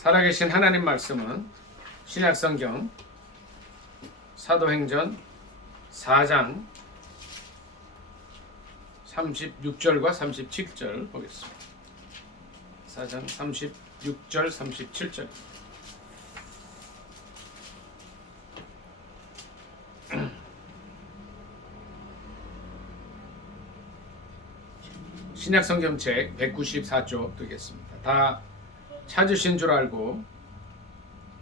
살아계신 하나님 말씀은 신약성경 사도행전 4장 36절과 37절 보겠습니다. 4장 36절 37절. 신약성경책 194쪽 뜨겠습니다. 다 찾으신 줄 알고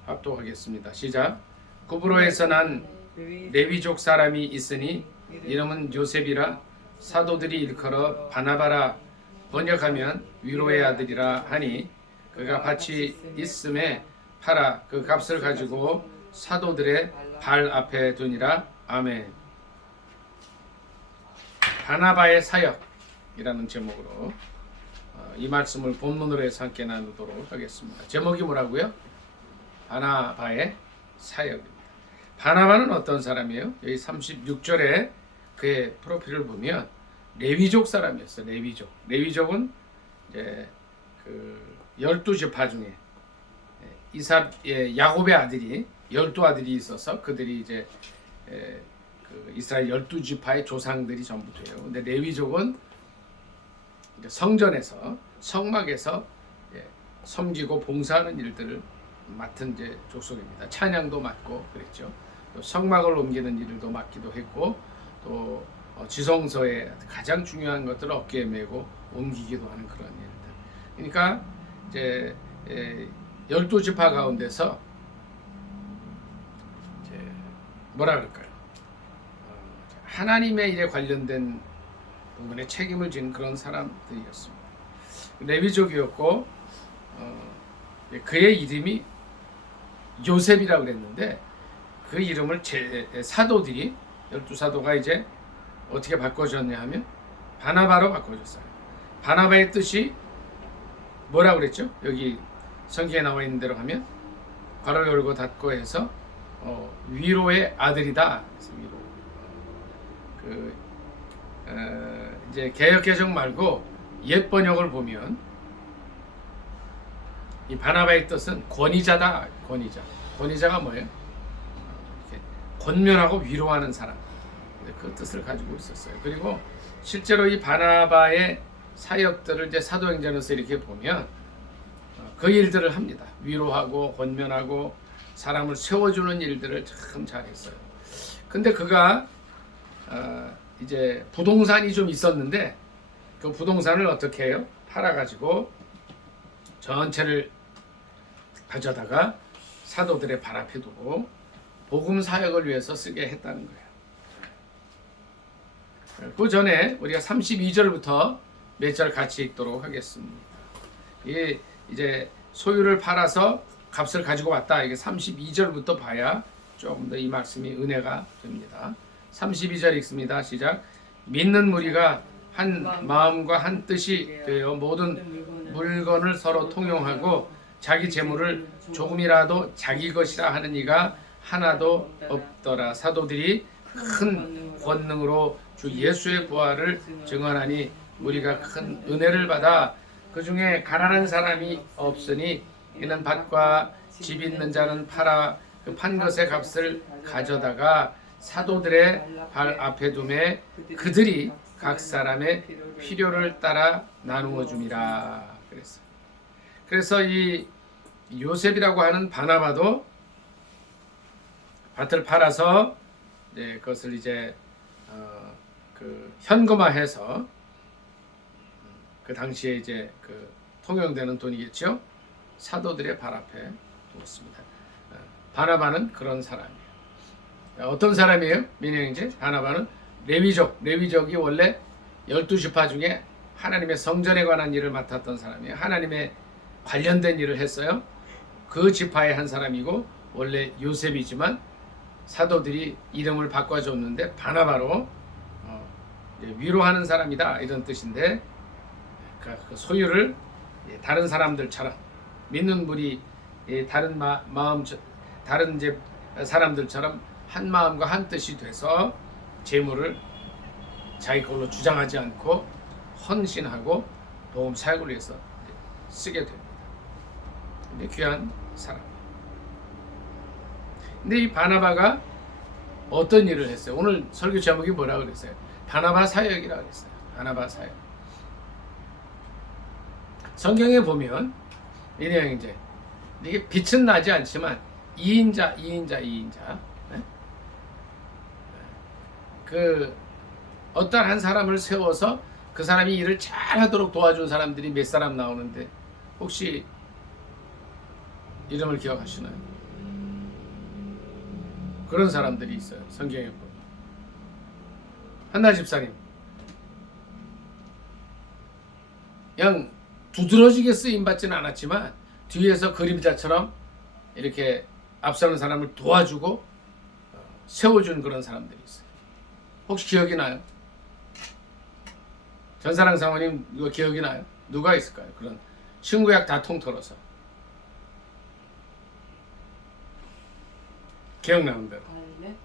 합독하겠습니다. 시작. 구브로에서 난 레위족 사람이 있으니 이름은 요셉이라 사도들이 일컬어 바나바라 번역하면 위로의 아들이라 하니 그가 밭이 있음에 팔아 그 값을 가지고 사도들의 발 앞에 두니라. 아멘. 바나바의 사역이라는 제목으로 이 말씀을 본문으로 해서 함께 나누도록 하겠습니다. 제목이 뭐라고요? 바나바의 사역입니다. 바나바는 어떤 사람이에요? 여기 36절에 그의 프로필을 보면 레위족 사람이었어요. 레위족. 레위족은 이제 그 12지파 중에 야곱의 아들이 12아들이 있어서 그들이 이제 그 이스라엘 12지파의 조상들이 전부 돼요. 근데 레위족은 이제 성전에서 성막에서 섬기고 봉사하는 일들을 맡은 이제 족속입니다. 찬양도 맡고 그랬죠. 또 성막을 옮기는 일도 맡기도 했고 또 지성소에 가장 중요한 것들을 어깨에 메고 옮기기도 하는 그런 일들. 그러니까 이제 12지파 가운데서 이제 뭐라 그럴까요? 하나님의 일에 관련된 부분에 책임을 지는 그런 사람들이었습니다. 레위족이었고 그의 이름이 요셉이라고 그랬는데 그 이름을 사도들이 12사도가 이제 어떻게 바꿔줬냐 하면 바나바로 바꿔줬어요. 바나바의 뜻이 뭐라고 그랬죠? 여기 성경에 나와 있는 대로 하면 괄호 열고 닫고 해서 위로의 아들이다. 위로. 이제 개역개정 말고 옛 번역을 보면 이 바나바의 뜻은 권위자다. 권위자가 뭐예요? 이렇게 권면하고 위로하는 사람. 그 뜻을 가지고 있었어요. 그리고 실제로 이 바나바의 사역들을 이제 사도행전에서 이렇게 보면 그 일들을 합니다. 위로하고 권면하고 사람을 세워주는 일들을 참 잘했어요. 근데 그가 이제 부동산이 좀 있었는데 그 부동산을 어떻게 해요? 팔아가지고 전체를 가져다가 사도들의 발 앞에 두고 복음 사역을 위해서 쓰게 했다는 거예요. 그 전에 우리가 32절부터 몇 절 같이 읽도록 하겠습니다. 이게 이제 소유를 팔아서 값을 가지고 왔다. 이게 32절부터 봐야 조금 더 이 말씀이 은혜가 됩니다. 32절 읽습니다. 시작. 믿는 무리가 한 마음과 한 뜻이 되어 모든 물건을 서로 통용하고 자기 재물을 조금이라도 자기 것이라 하는 이가 하나도 없더라. 사도들이 큰 권능으로 주 예수의 부활을 증언하니 우리가 큰 은혜를 받아 그 중에 가난한 사람이 없으니 이는 밭과 집 있는 자는 팔아 그 판 것의 값을 가져다가 사도들의 발 앞에 두매 그들이 각 사람의 필요를 따라 나누어 줌이라 그랬어요. 그래서 이 요셉이라고 하는 바나바도 밭을 팔아서 그것을 이제 그 현금화해서 그 당시에 이제 그 통용되는 돈이겠죠. 사도들의 발 앞에 두었습니다. 바나바는 그런 사람이에요. 어떤 사람이에요? 민영이제 바나바는 레위족이 원래 12지파 중에 하나님의 성전에 관한 일을 맡았던 사람이에요. 하나님의 관련된 일을 했어요. 그 지파의 한 사람이고 원래 요셉이지만 사도들이 이름을 바꿔줬는데 바나바로 위로하는 사람이다 이런 뜻인데 그 소유를 다른 사람들처럼 믿는 분이 다른 마음 다른 이제 사람들처럼 한 마음과 한 뜻이 돼서 재물을 자기 걸로 주장하지 않고 헌신하고 복음 사역을 위해서 쓰게 됩니다. 근데 귀한 사람. 근데 이 바나바가 어떤 일을 했어요? 오늘 설교 제목이 뭐라고 그랬어요? 바나바 사역이라고 그랬어요. 바나바 사역. 성경에 보면 이제 이게 빛은 나지 않지만 2인자. 네? 그 어떤 한 사람을 세워서 그 사람이 일을 잘 하도록 도와준 사람들이 몇 사람 나오는데 혹시 이름을 기억하시나요? 그런 사람들이 있어요. 성경에 보면. 한나 집사님. 그냥 두드러지게 쓰임받지는 않았지만 뒤에서 그림자처럼 이렇게 앞서는 사람을 도와주고 세워준 그런 사람들이 있어요. 혹시 기억이 나요? 전사랑 사모님 이거 기억이 나요? 누가 있을까요? 그런 신구약 다 통틀어서 기억나는 대로. 갈렙?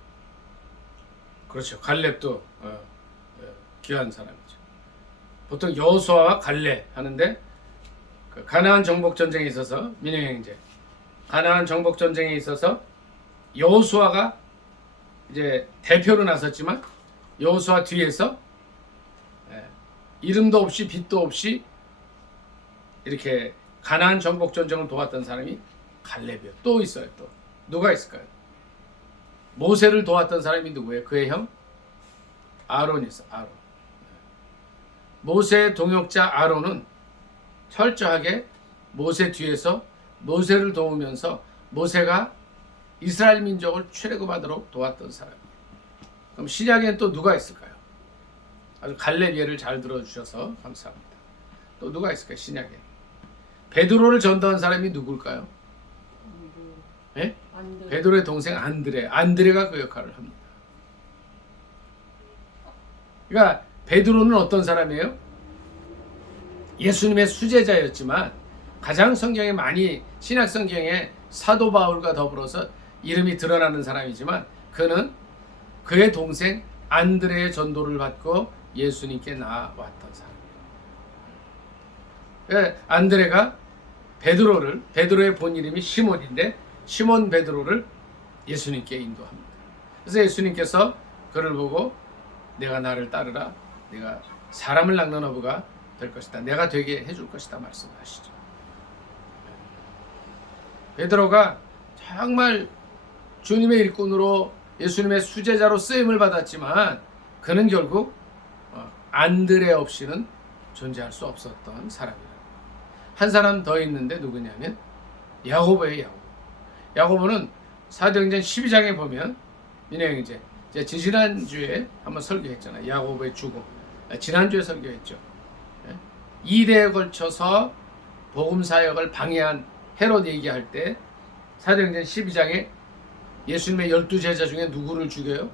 그렇죠. 갈렙도 귀한 사람이죠. 보통 여호수아와 갈렙 하는데 그 가나안 정복 전쟁에 있어서 민영형제 가나안 정복 전쟁에 있어서 여호수아가 이제 대표로 나섰지만 여호수아 뒤에서 이름도 없이 빛도 없이 이렇게 가나안 정복 전쟁을 도왔던 사람이 갈렙이요. 또 있어요. 또 누가 있을까요? 모세를 도왔던 사람이 누구예요? 그의 형 아론이 있어. 아론. 모세의 동역자 아론은 철저하게 모세 뒤에서 모세를 도우면서 모세가 이스라엘 민족을 출애굽하도록 도왔던 사람이에요. 그럼 신약에는 또 누가 있을까요? 아주 갈렙 예를 잘 들어주셔서 감사합니다. 또 누가 있을까요? 신약에 베드로를 전도한 사람이 누굴까요? 네? 베드로의 동생 안드레가 그 역할을 합니다. 그러니까 베드로는 어떤 사람이에요? 예수님의 수제자였지만 가장 성경에 많이 신약 성경에 사도 바울과 더불어서 이름이 드러나는 사람이지만 그는 그의 동생 안드레의 전도를 받고 예수님께 나아왔던 사람이에요. 안드레가 베드로의 본 이름이 시몬인데 시몬 베드로를 예수님께 인도합니다. 그래서 예수님께서 그를 보고 내가 나를 따르라. 내가 사람을 낚는 어부가 될 것이다. 내가 되게 해줄 것이다 말씀하시죠. 베드로가 정말 주님의 일꾼으로 예수님의 수제자로 쓰임을 받았지만 그는 결국 안드레 없이는 존재할 수 없었던 사람이다. 한 사람 더 있는데 누구냐면 야고보예요. 야고보는 사도행전 12장에 보면 민영형제 지난주에 한번 설교했잖아요. 야고보의 죽음. 지난주에 설교했죠. 2대에 걸쳐서 복음 사역을 방해한 헤롯 얘기할 때 사도행전 12장에 예수님의 12제자 중에 누구를 죽여요?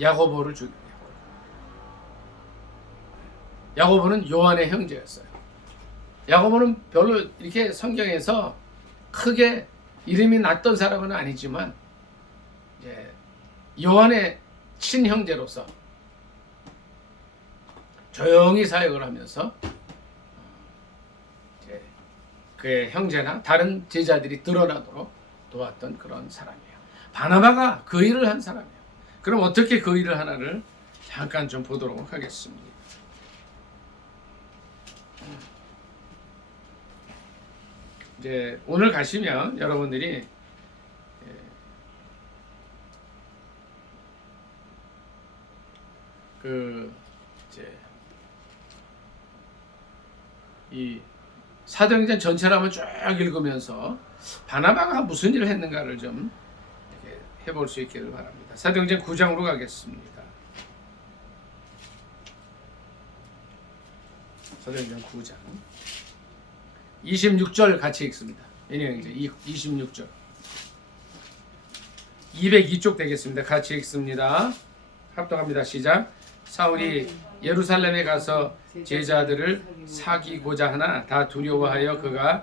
야고보를 죽여요. 야고보는 요한의 형제였어요. 야고보는 별로 이렇게 성경에서 크게 이름이 났던 사람은 아니지만 요한의 친형제로서 조용히 사역을 하면서 그의 형제나 다른 제자들이 드러나도록 도왔던 그런 사람이에요. 바나바가 그 일을 한 사람이에요. 그럼 어떻게 그 일을 하나를 잠깐 좀 보도록 하겠습니다. 이제 오늘 가시면 여러분들이 이 사도행전 전체를 한번 쭉 읽으면서 바나바가 무슨 일을 했는가를 좀 이렇게 해볼 수 있기를 바랍니다. 사도행전 9장으로 가겠습니다. 사도행전 9장 26절 같이 읽습니다. 이제 26절 202쪽 되겠습니다. 같이 읽습니다. 합독합니다. 시작. 사울이 예루살렘에 가서 제자들을 사귀고자 하나 다 두려워하여 그가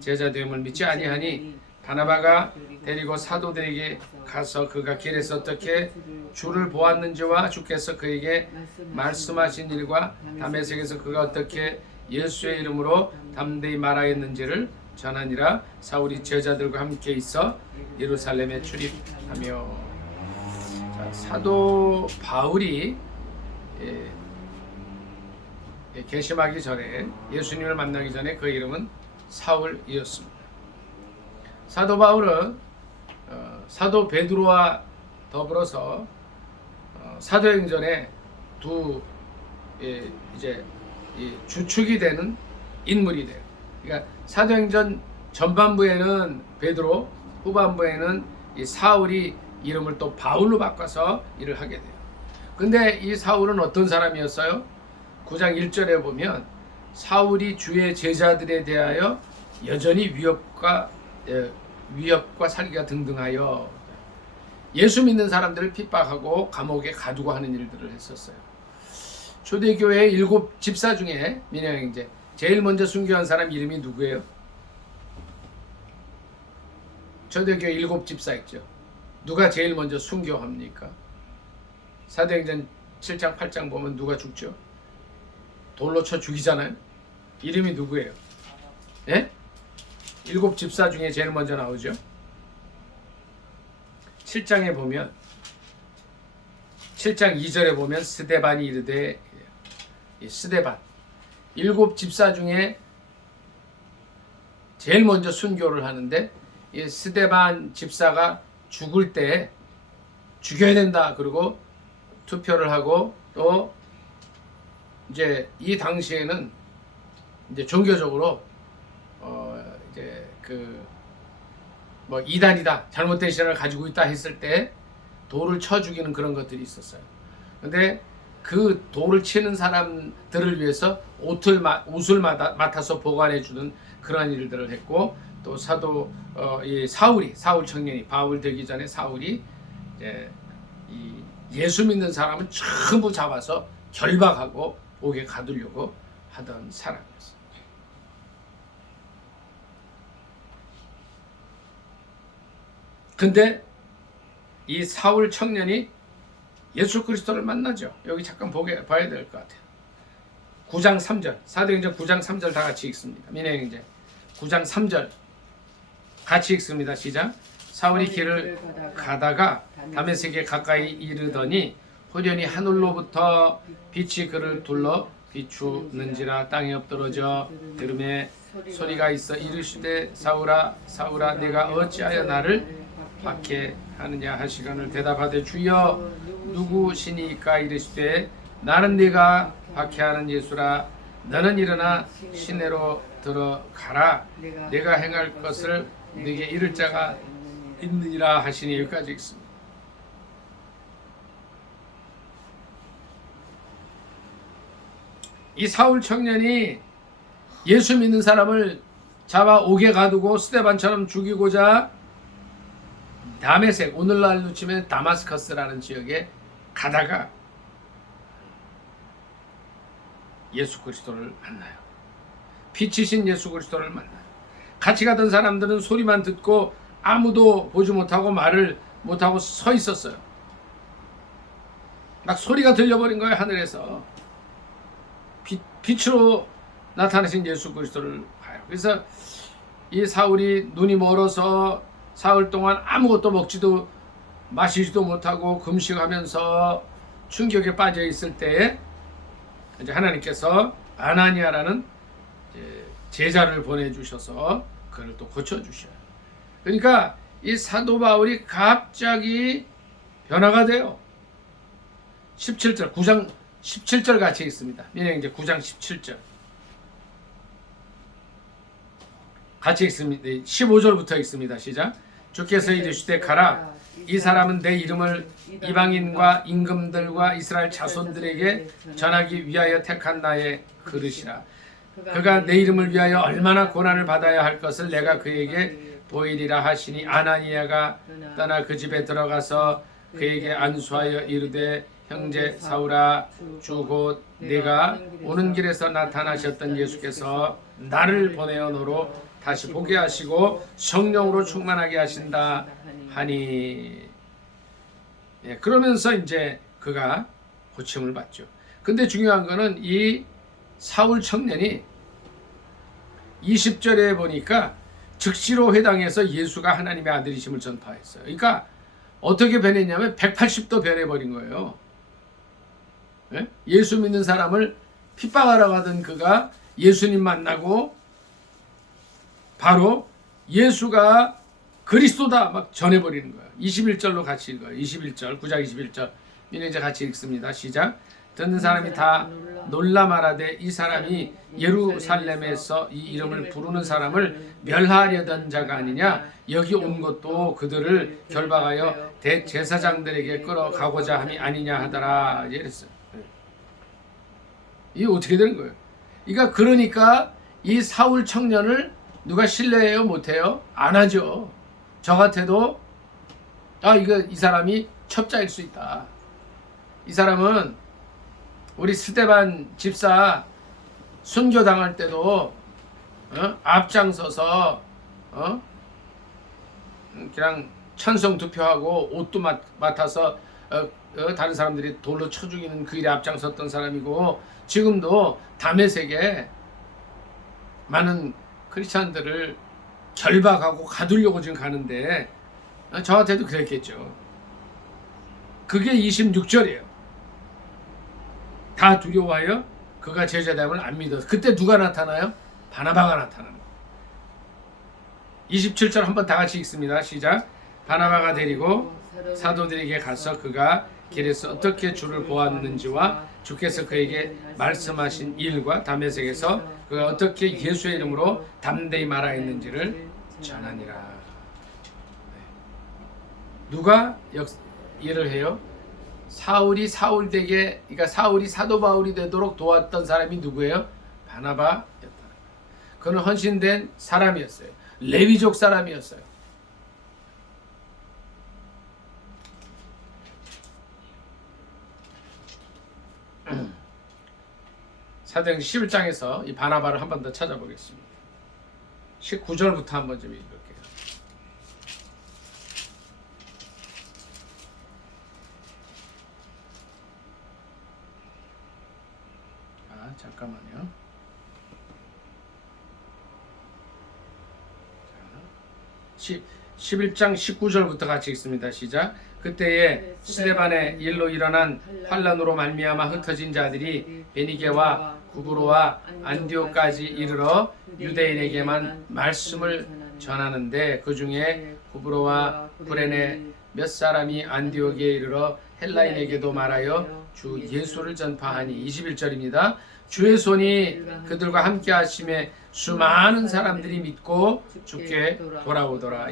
제자됨을 믿지 아니하니 바나바가 데리고 사도들에게 가서 그가 길에서 어떻게 주를 보았는지와 주께서 그에게 말씀하신 일과 다메섹에서 그가 어떻게 예수의 이름으로 담대히 말하였는지를 전하니라. 사울이 제자들과 함께 있어 예루살렘에 출입하며. 자, 사도 바울이 개심하기 전에, 예수님을 만나기 전에 그 이름은 사울이었습니다. 사도 바울은 사도 베드로와 더불어서 사도행전에 두 이제 주축이 되는 인물이 돼요. 그러니까 사도행전 전반부에는 베드로, 후반부에는 이 사울이 이름을 또 바울로 바꿔서 일을 하게 돼요. 근데 이 사울은 어떤 사람이었어요? 9장 1절에 보면 사울이 주의 제자들에 대하여 여전히 위협과 살기가 등등하여 예수 믿는 사람들을 핍박하고 감옥에 가두고 하는 일들을 했었어요. 초대교회의 7 집사 중에 민영형제 제일 먼저 순교한 사람 이름이 누구예요? 초대교회 7 집사 있죠. 누가 제일 먼저 순교합니까? 사도행전 7장 8장 보면 누가 죽죠? 돌로 쳐 죽이잖아요. 이름이 누구예요? 예? 7 집사 중에 제일 먼저 나오죠. 7장에 보면 7장 2절에 보면 스데반이 이르되, 스데반 7 집사 중에 제일 먼저 순교를 하는데, 이 스데반 집사가 죽을 때 죽여야 된다 그리고 투표를 하고, 또 이제 이 당시에는 이제 종교적으로 이제 뭐 이단이다, 잘못된 신앙을 가지고 있다 했을 때 돌을 쳐 죽이는 그런 것들이 있었어요. 근데 그 돌을 치는 사람들을 위해서 옷을 맡아서 보관해 주는 그러한 일들을 했고, 또 사도 이 사울 청년이, 바울 되기 전에 사울이 이제 예수 믿는 사람은 전부 잡아서 결박하고 옥에 가두려고 하던 사람이었어요. 근데 이 사울 청년이 예수 그리스도를 만나죠. 여기 잠깐 봐야 될 것 같아요. 9장 3절, 사도행전 9장 3절 다 같이 읽습니다. 민행행전 9장 3절 같이 읽습니다. 시작. 사울이 길을 가다가 다메섹에 가까이 이르더니 호련히 하늘로부터 빛이 그를 둘러 비추는지라. 땅에 엎드러져 들음에 소리가 있어 이르시되 사울아 사울아 내가 어찌하여 나를 박해하느냐 하시거늘 대답하되 주여 누구시니까? 이르시되 나는 네가 박해하는 예수라. 너는 일어나 시내로 들어가라. 내가 행할 것을 네게 이를 자가 있느니라 하시니. 여기까지 읽습니다. 이 사울 청년이 예수 믿는 사람을 잡아 옥에 가두고 스데반처럼 죽이고자 다메섹, 오늘날로 치면 다마스커스라는 지역에 가다가 예수 그리스도를 만나요. 빛이신 예수 그리스도를 만나요. 같이 가던 사람들은 소리만 듣고 아무도 보지 못하고 말을 못하고 서 있었어요. 막 소리가 들려버린 거예요. 하늘에서 빛으로 나타나신 예수 그리스도를 봐요. 그래서 이 사울이 눈이 멀어서 사흘 동안 아무것도 먹지도 마시지도 못하고 금식하면서 충격에 빠져 있을 때 이제 하나님께서 아나니아라는 제자를 보내주셔서 그를 또 고쳐주셔요. 그러니까 이 사도 바울이 갑자기 변화가 돼요. 17절, 9장 17절 같이 있습니다. 민행제 9장 17절 같이 읽습니다. 15절부터 읽습니다. 시작. 주께서 이르시되 가라. 이 사람은 내 이름을 이방인과 임금들과 이스라엘 자손들에게 전하기 위하여 택한 나의 그릇이라. 그가 내 이름을 위하여 얼마나 고난을 받아야 할 것을 내가 그에게 보이리라 하시니. 아나니아가 떠나 그 집에 들어가서 그에게 안수하여 이르되 형제 사울아 주 곧 네가 오는 길에서 나타나셨던 예수께서 나를 보내어 너로 다시 보게 하시고 성령으로 충만하게 하신다 하니. 그러면서 이제 그가 고침을 받죠. 근데 중요한 거는 이 사울 청년이 20절에 보니까 즉시로 회당에서 예수가 하나님의 아들이심을 전파했어요. 그러니까 어떻게 변했냐면 180도 변해버린 거예요. 예? 예수 믿는 사람을 핍박하러 가던 그가 예수님 만나고 바로 예수가 그리스도다 막 전해버리는 거예요. 21절로 같이 읽어요. 21절 9장 21절 이제 같이 읽습니다. 시작. 듣는 사람이 다 놀라 말하되 이 사람이 예루살렘에서 이 이름을 부르는 사람을 멸하려던 자가 아니냐. 여기 온 것도 그들을 결박하여 대제사장들에게 끌어가고자 함이 아니냐 하더라. 이랬어요. 이게 어떻게 되는 거예요? 그러니까 이 사울 청년을 누가 신뢰해요? 못해요? 안 하죠. 저 같아도 이 사람이 첩자일 수 있다. 이 사람은 우리 스데반 집사 순교당할 때도 앞장서서 그냥 찬성 투표하고 옷도 맡아서 다른 사람들이 돌로 쳐 죽이는 그 일에 앞장섰던 사람이고, 지금도 다메섹에 많은 크리스찬들을 결박하고 가두려고 지금 가는데 저한테도 그랬겠죠. 그게 26절이에요. 다 두려워하여 그가 제자됨을 안 믿어서. 그때 누가 나타나요? 바나바가 나타나는 거예요. 27절 한번 다 같이 읽습니다. 시작. 바나바가 데리고 사도들에게 가서 그가 길에서 어떻게 주를 보았는지와 주께서 그에게 말씀하신 일과 다메섹에서 그가 어떻게 예수의 이름으로 담대히 말하였는지를 전하니라. 누가 일을 해요? 사울이 사울되게, 그러니까 사울이 사도 바울이 되도록 도왔던 사람이 누구예요? 바나바였다. 그는 헌신된 사람이었어요. 레위족 사람이었어요. 사도행전 11장에서 이 바나바를 한 번 더 찾아보겠습니다. 19절부터 한번 좀 읽을게요. 잠깐만요. 11장 19절부터 같이 읽습니다. 시작. 그때에 스데반의 일로 일어난 환란으로 말미암아 흩어진 자들이 베니게와 구브로와 안디오까지 이르러 유대인에게만 말씀을 전하는데, 그 중에 구브로와 구레네 몇 사람이 안디옥에 이르러 헬라인에게도 말하여 주 예수를 전파하니. 21절입니다. 주의 손이 그들과 함께 하심에 수많은 사람들이 믿고 주께 돌아오더라.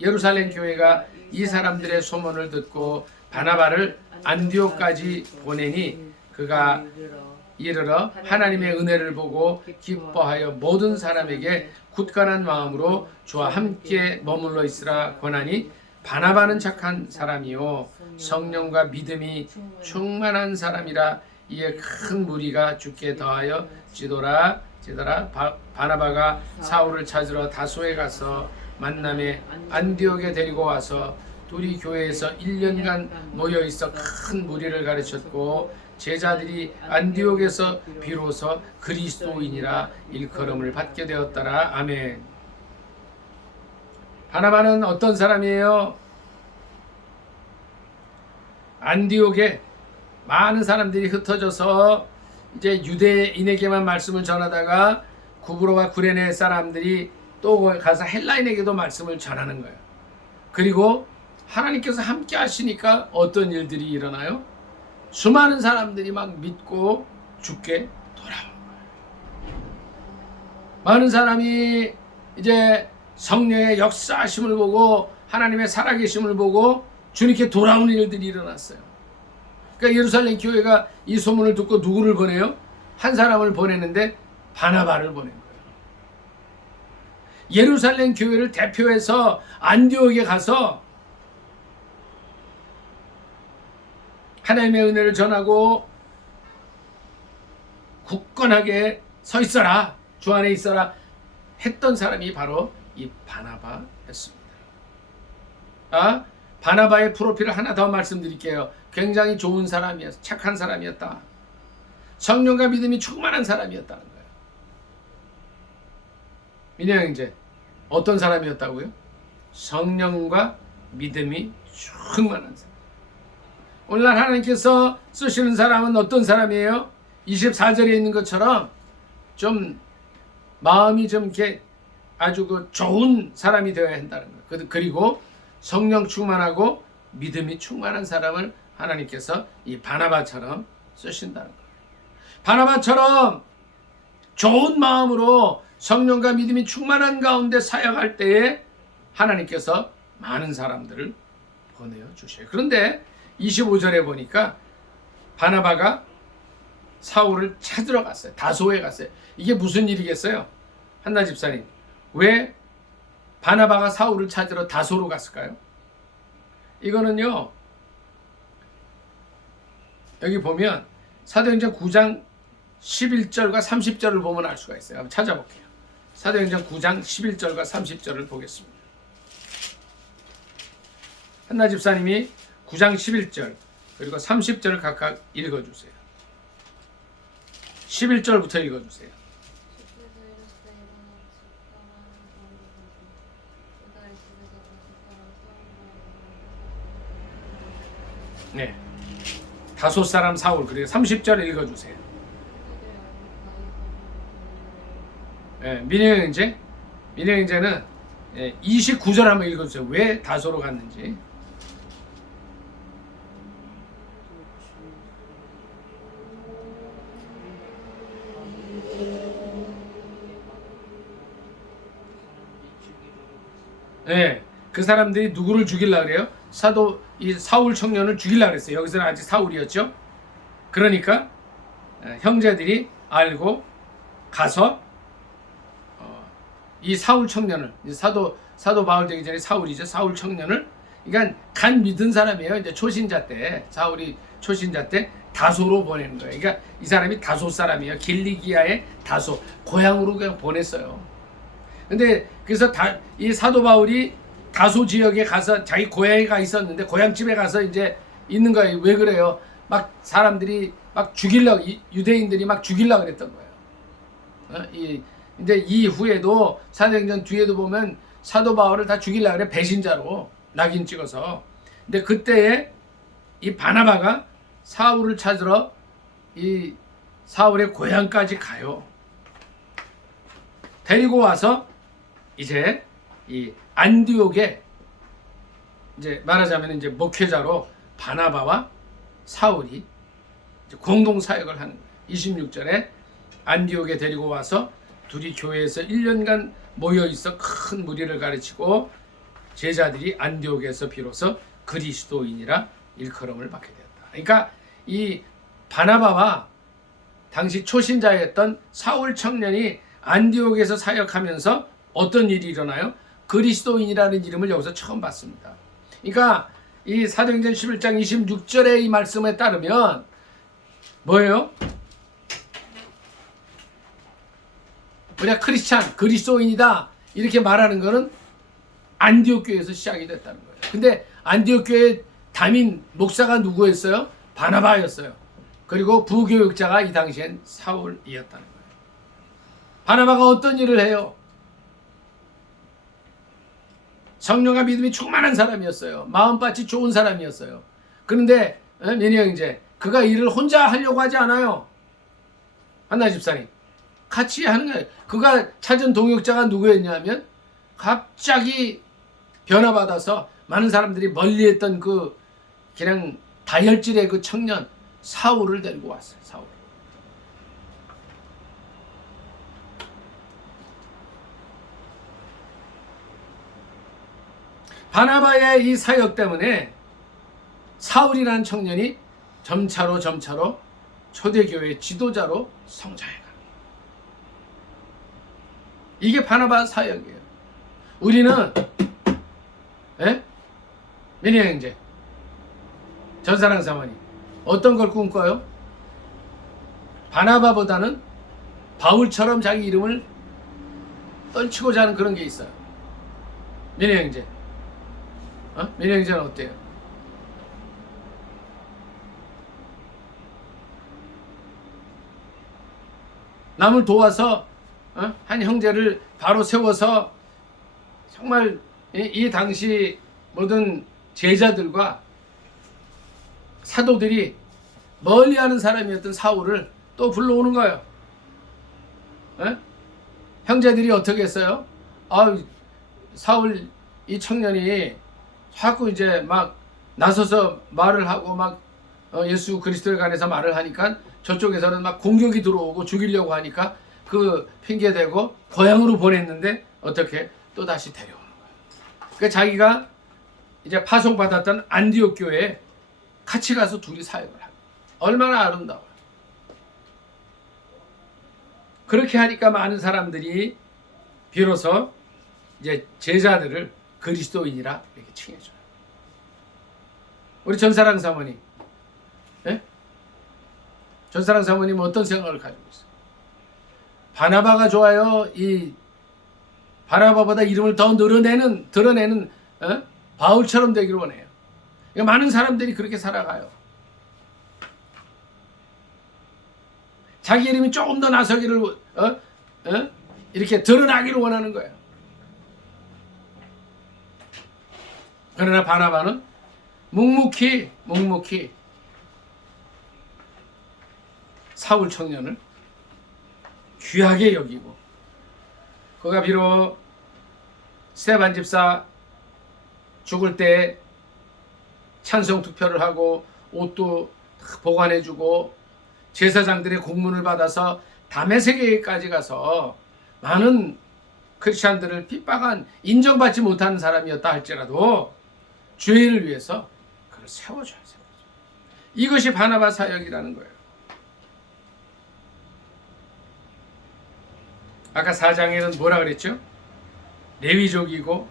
예루살렘 교회가 이 사람들의 소문을 듣고 바나바를 안디옥까지 보내니 그가 이르러 하나님의 은혜를 보고 기뻐하여 모든 사람에게 굳건한 마음으로 주와 함께 머물러 있으라 권하니, 바나바는 착한 사람이요 성령과 믿음이 충만한 사람이라. 이에 큰 무리가 주께 더하여 지더라. 바나바가 사울을 찾으러 다소에 가서 만남에 안디옥에 데리고 와서 둘이 교회에서 1년간 모여있어 큰 무리를 가르쳤고, 제자들이 안디옥에서 비로소 그리스도인이라 일컬음을 받게 되었더라. 아멘. 바나바는 어떤 사람이에요? 안디옥에 많은 사람들이 흩어져서 이제 유대인에게만 말씀을 전하다가 구브로와 구레네 사람들이 또 가서 헬라인에게도 말씀을 전하는 거예요. 그리고 하나님께서 함께 하시니까 어떤 일들이 일어나요? 수많은 사람들이 막 믿고 주께 돌아오는 거예요. 많은 사람이 이제 성령의 역사하심을 보고 하나님의 살아계심을 보고 주님께 돌아오는 일들이 일어났어요. 그러니까 예루살렘 교회가 이 소문을 듣고 누구를 보내요? 한 사람을 보내는데 바나바를 보낸 거예요. 예루살렘 교회를 대표해서 안디옥에 가서 하나님의 은혜를 전하고 굳건하게 서 있어라, 주 안에 있어라 했던 사람이 바로 이 바나바였습니다. 바나바의 프로필을 하나 더 말씀드릴게요. 굉장히 좋은 사람이었어. 착한 사람이었다. 성령과 믿음이 충만한 사람이었다는 거예요. 민혜 형제 어떤 사람이었다고요? 성령과 믿음이 충만한 사람. 오늘날 하나님께서 쓰시는 사람은 어떤 사람이에요? 24절에 있는 것처럼 좀 마음이 좀 이렇게 아주 그 좋은 사람이 되어야 한다는 거예요. 그리고 성령 충만하고 믿음이 충만한 사람을 하나님께서 이 바나바처럼 쓰신다는 거예요. 바나바처럼 좋은 마음으로 성령과 믿음이 충만한 가운데 사역할 때에 하나님께서 많은 사람들을 보내어 주셔요. 그런데 25절에 보니까 바나바가 사울을 찾으러 갔어요. 다소에 갔어요. 이게 무슨 일이겠어요? 한나 집사님, 왜 바나바가 사울을 찾으러 다소로 갔을까요? 이거는요, 여기 보면 사도행전 9장 11절과 30절을 보면 알 수가 있어요. 한번 찾아볼게요. 사도행전 9장 11절과 30절을 보겠습니다. 한나 집사님이 9장 11절 그리고 30절을 각각 읽어주세요. 11절부터 읽어주세요. 네, 다소 사람 사울. 그리고 30절 읽어주세요. 네, 민영형제는 29절 한번 읽어주세요. 왜 다소로 갔는지. 네, 그 사람들이 누구를 죽이려고 그래요? 이 사울 청년을 죽이려고 그랬어요. 여기서는 아직 사울이었죠. 그러니까 형제들이 알고 가서 이 사울 청년을, 사도 바울 되기 전에 사울이죠. 사울 청년을, 그러니까 간 믿은 사람이에요. 이제 초신자 때, 사울이 초신자 때 다소로 보내는 거예요. 그러니까 이 사람이 다소 사람이에요. 길리기아의 다소, 고향으로 그냥 보냈어요. 근데 그래서 이 사도 바울이 다소 지역에 가서 자기 고향에 가 있었는데 고향집에 가서 이제 있는 거예요. 왜 그래요? 막 사람들이 막 죽이려고, 유대인들이 막 죽이려고 그랬던 거예요. 이제 이후에도 사도행전 뒤에도 보면 사도 바울을 다 죽이려고 그래. 배신자로 낙인 찍어서. 근데 그때에 이 바나바가 사울을 찾으러 이 사울의 고향까지 가요. 데리고 와서 이제 이 안디옥에 이제 말하자면 이제 목회자로 바나바와 사울이 이제 공동 사역을 하는 거예요. 26절에 안디옥에 데리고 와서 둘이 교회에서 1년간 모여 있어 큰 무리를 가르치고 제자들이 안디옥에서 비로소 그리스도인이라 일컬음을 받게 되었다. 그러니까 이 바나바와 당시 초신자였던 사울 청년이 안디옥에서 사역하면서 어떤 일이 일어나요? 그리스도인이라는 이름을 여기서 처음 봤습니다. 그러니까 이 사도행전 11장 26절의 이 말씀에 따르면 뭐예요? 우리가 크리스찬, 그리스도인이다 이렇게 말하는 것은 안디옥 교회에서 시작이 됐다는 거예요. 근데 안디옥 교회 담임 목사가 누구였어요? 바나바였어요. 그리고 부교육자가 이 당시엔 사울이었다는 거예요. 바나바가 어떤 일을 해요? 성령과 믿음이 충만한 사람이었어요. 마음밭이 좋은 사람이었어요. 그런데 민희 형제, 그가 일을 혼자 하려고 하지 않아요. 한나 집사님, 같이 하는 거예요. 그가 찾은 동역자가 누구였냐면 갑자기 변화받아서 많은 사람들이 멀리했던 그 그냥 다혈질의 그 청년 사울을 데리고 왔어요. 사울. 바나바의 이 사역 때문에 사울이라는 청년이 점차로 초대교회 지도자로 성장해가는 거예요. 이게 바나바 사역이에요. 우리는 민희 형제, 전사랑 사모님 어떤 걸 꿈꿔요? 바나바보다는 바울처럼 자기 이름을 떨치고자 하는 그런 게 있어요. 민희 형제, 민희 형제는 어때요? 남을 도와서 한 형제를 바로 세워서 정말 이 당시 모든 제자들과 사도들이 멀리하는 사람이었던 사울을 또 불러오는 거예요. 형제들이 어떻게 했어요? 사울 이 청년이 자꾸 이제 막 나서서 말을 하고 막 예수 그리스도에 관해서 말을 하니까 저쪽에서는 막 공격이 들어오고 죽이려고 하니까 그 핑계 대고 고향으로 보냈는데 어떻게 또 다시 데려오는 거예요. 그러니까 자기가 이제 파송받았던 안디옥 교회에 같이 가서 둘이 사역을 합니다. 얼마나 아름다워요. 그렇게 하니까 많은 사람들이 비로소 이제 제자들을 그리스도인이라 이렇게 칭해줘요. 우리 전사랑 사모님, 전사랑 사모님 어떤 생각을 가지고 있어요? 바나바가 좋아요? 이 바나바보다 이름을 더 드러내는 바울처럼 되기를 원해요. 그러니까 많은 사람들이 그렇게 살아가요. 자기 이름이 조금 더 나서기를 이렇게 드러나기를 원하는 거예요. 그러나 바나바는 묵묵히 사울 청년을 귀하게 여기고, 그가 비록 스데반 집사 죽을 때 찬송 투표를 하고 옷도 보관해주고 제사장들의 공문을 받아서 다메섹에까지 가서 많은 크리스찬들을 핍박한, 인정받지 못하는 사람이었다 할지라도 주의 일을 위해서 그를 세워줘야. 이것이 바나바 사역이라는 거예요. 아까 4장에는 뭐라 그랬죠? 레위족이고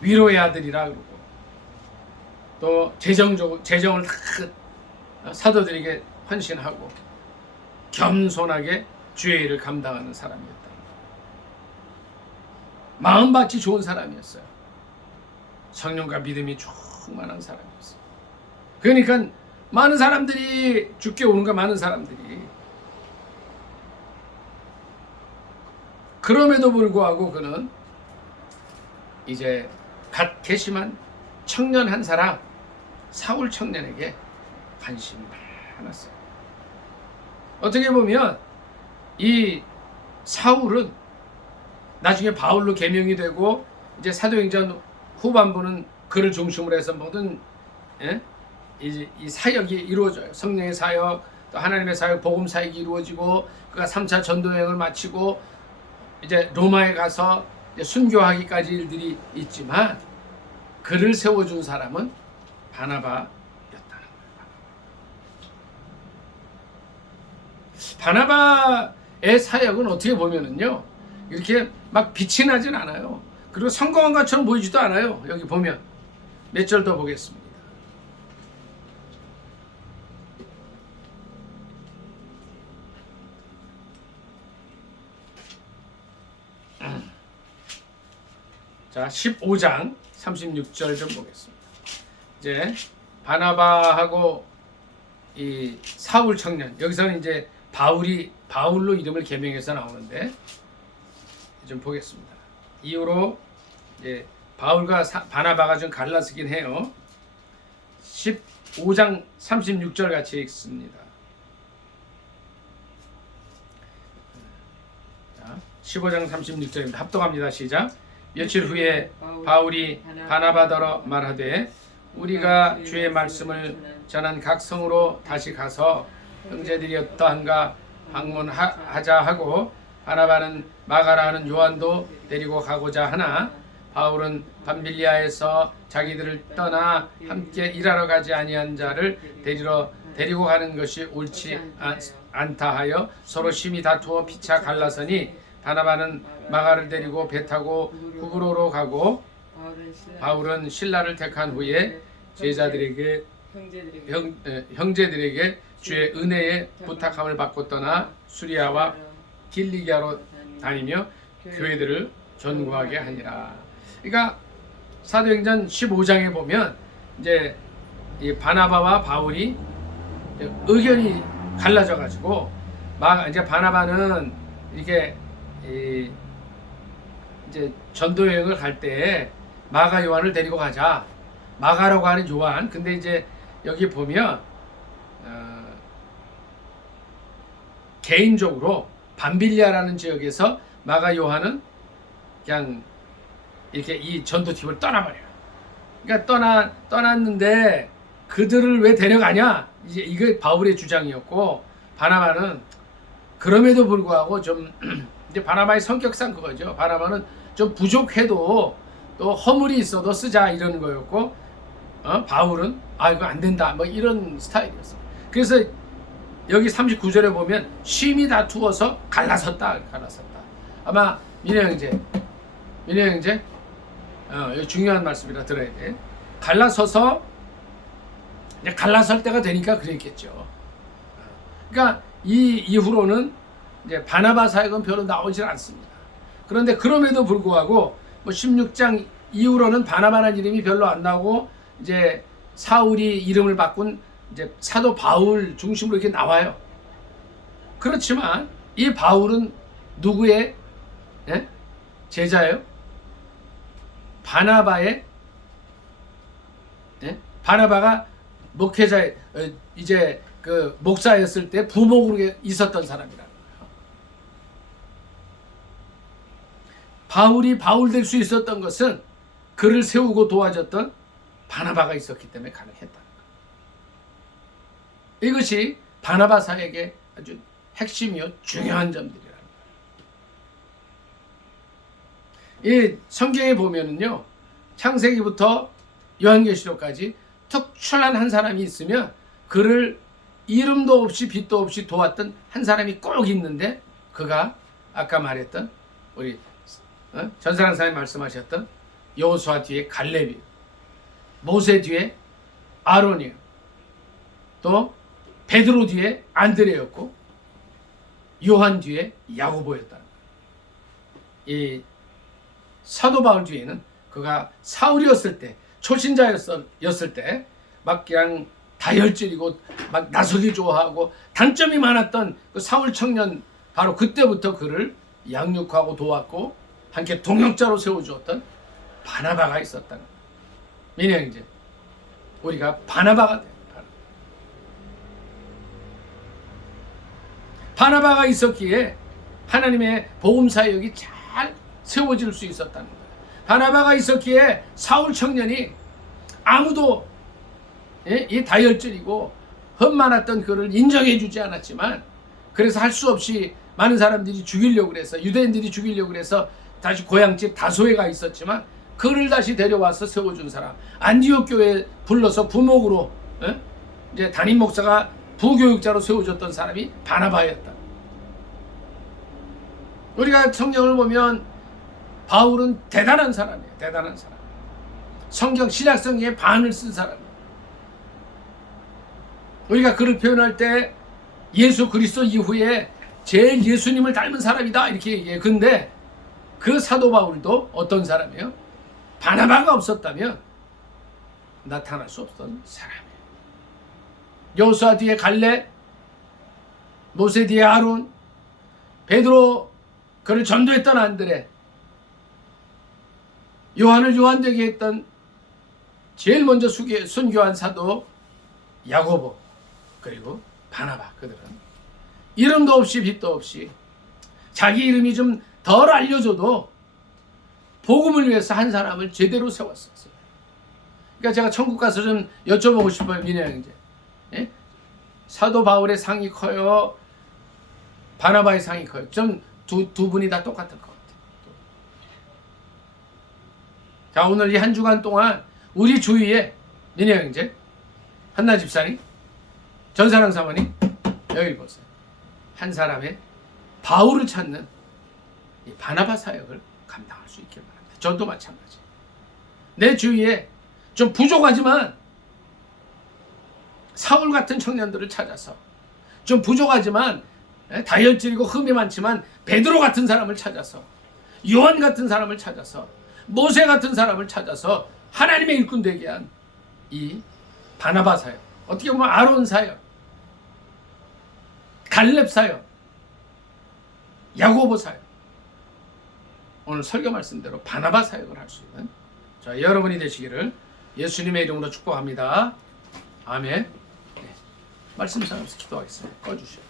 위로의 아들이라 그러고, 또 재정을 다 사도들에게 헌신하고 겸손하게 주의 일을 감당하는 사람이었다. 마음밭이 좋은 사람이었어요. 성령과 믿음이 충만한 사람이었어요. 그러니까 많은 사람들이 죽게 오는 거, 많은 사람들이. 그럼에도 불구하고 그는 이제 갓 개심한 청년 한 사람, 사울 청년에게 관심이 많았어요. 어떻게 보면 이 사울은 나중에 바울로 개명이 되고 이제 사도행전 후반부는 그를 중심으로 해서 모든 이 사역이 이루어져요. 성령의 사역, 또 하나님의 사역, 복음 사역이 이루어지고, 그가 3차 전도여행을 마치고 이제 로마에 가서 이제 순교하기까지 일들이 있지만, 그를 세워준 사람은 바나바였다는 거예요. 바나바의 사역은 어떻게 보면은요, 이렇게 막 빛이 나진 않아요. 그리고 성공한 것처럼 보이지도 않아요. 여기 보면 몇 절 더 보겠습니다. 자, 15장 36절 좀 보겠습니다. 이제 바나바하고 이 사울 청년, 여기서는 이제 바울로 이름을 개명해서 나오는데 좀 보겠습니다. 이후로 이제 바울과 바나바가 좀 갈라서긴 해요. 15장 36절 같이 읽습니다. 자, 15장 36절입니다. 합독합니다. 시작. 며칠 후에 바울이 바나바더러 말하되, 우리가 주의 말씀을 전한 각 성으로 다시 가서 형제들이 어떠한가 방문하자 하고, 바나바는 마가라 하는 요한도 데리고 가고자 하나, 바울은 밤빌리아에서 자기들을 떠나 함께 일하러 가지 아니한 자를 데리고 가는 것이 옳지 않다 하여 서로 심히 다투어 피차 갈라서니, 바나바는 마가를 데리고 배 타고 구브로로 가고, 바울은 신라를 택한 후에 제자들에게 형제들에게 주의 은혜에 부탁함을 받고 떠나 수리아와 길리기아로 다니며 교회들을 견고하게 하니라. 그러니까 사도행전 15장에 보면 이제 이 바나바와 바울이 의견이 갈라져 가지고, 이제 바나바는 이렇게 이제 전도 여행을 갈 때 마가 요한을 데리고 가자. 마가라고 하는 요한. 근데 이제 여기 보면 개인적으로 밤빌리아라는 지역에서 마가 요한은 그냥 이렇게 이 전도팀을 떠나버려요. 그러니까 떠났는데 그들을 왜 데려가냐? 이제 이게 바울의 주장이었고, 바나바는 그럼에도 불구하고 좀 이제 바나바의 성격상 그거죠. 바나바는 좀 부족해도 또 허물이 있어도 쓰자 이런 거였고, 바울은 이거 안 된다 뭐 이런 스타일이었어. 그래서 여기 39절에 보면 심히 다투어서 갈라섰다. 아마 민혜 형제 이거 중요한 말씀이라 들어야 돼. 갈라서서 이제 갈라설 때가 되니까 그랬겠죠. 그러니까 이 이후로는 이제 바나바 사역은 별로 나오질 않습니다. 그런데 그럼에도 불구하고 뭐 16장 이후로는 바나바라는 이름이 별로 안 나오고 이제 사울이 이름을 바꾼 이제 사도 바울 중심으로 이렇게 나와요. 그렇지만 이 바울은 누구의 제자예요? 바나바의 바나바가 목회자 이제 그 목사였을 때 부목으로 있었던 사람이라는 거예요. 바울이 바울 될 수 있었던 것은 그를 세우고 도와줬던 바나바가 있었기 때문에 가능했다는 거예요. 이것이 바나바 사역의 아주 핵심이요 중요한 점들이라는 거예요. 이 성경에 보면은요, 창세기부터 요한계시록까지 특출난 한 사람이 있으면 그를 이름도 없이 빛도 없이 도왔던 한 사람이 꼭 있는데, 그가 아까 말했던 우리 전사랑 사님 말씀하셨던 여호수아 뒤에 갈렙이, 모세 뒤에 아론이요, 또 베드로 뒤에 안드레였고 요한 뒤에 야고보였다는 거예요. 이 사도 바울 뒤에는 그가 사울이었을 때, 초신자였을 때 막 그냥 다혈질이고 막 나서기 좋아하고 단점이 많았던 그 사울 청년, 바로 그때부터 그를 양육하고 도왔고 함께 동역자로 세워주었던 바나바가 있었다는 거예요. 민혜 형제, 우리가 바나바가 돼요. 바나바가 있었기에 하나님의 복음 사역이 잘 세워질 수 있었다는 거예요. 바나바가 있었기에 사울 청년이 아무도 이 다혈질이고 흠 많았던 그를 인정해 주지 않았지만, 그래서 할 수 없이 많은 사람들이 죽이려고 그래서, 유대인들이 죽이려고 그래서 다시 고향집 다소에 가 있었지만 그를 다시 데려와서 세워준 사람, 안디옥 교회에 불러서 부목으로 이제 담임 목사가 부교육자로 세워줬던 사람이 바나바였다. 우리가 성경을 보면 바울은 대단한 사람이에요. 대단한 사람. 성경 신약성경의 반을 쓴 사람이에요. 우리가 그를 표현할 때 예수 그리스도 이후에 제일 예수님을 닮은 사람이다 이렇게 얘기해요. 근데 그 사도 바울도 어떤 사람이에요? 바나바가 없었다면 나타날 수 없던 사람이에요. 여호수아 뒤에 갈렙, 모세 뒤에 아론, 베드로 그를 전도했던 안드레, 요한을 요한되게 했던 제일 먼저 순교한 사도 야고보, 그리고 바나바, 그들은 이름도 없이 빛도 없이 자기 이름이 좀 덜 알려줘도 복음을 위해서 한 사람을 제대로 세웠었어요. 그러니까 제가 천국 가서 좀 여쭤보고 싶어요, 민혜 형제. 예? 사도 바울의 상이 커요? 바나바의 상이 커요? 좀 두 분이 다 똑같을 것 같아요. 자, 오늘 이 한 주간 동안 우리 주위에 민혜 형제, 한나 집사님, 전사랑 사모님, 여기 보세요. 한 사람의 바울을 찾는 이 바나바 사역을 감당할 수 있길 바랍니다. 저도 마찬가지. 내 주위에 좀 부족하지만 사울 같은 청년들을 찾아서, 좀 부족하지만 다혈질이고 흠이 많지만 베드로 같은 사람을 찾아서, 요한 같은 사람을 찾아서, 모세 같은 사람을 찾아서 하나님의 일꾼 되게 한 이 바나바 사역, 어떻게 보면 아론 사역, 갈렙 사역, 야고보 사역, 오늘 설교 말씀대로 바나바 사역을 할 수 있는 여러분이 되시기를 예수님의 이름으로 축복합니다. 아멘. 네. 말씀 상에서 기도하겠습니다. 꺼주시오.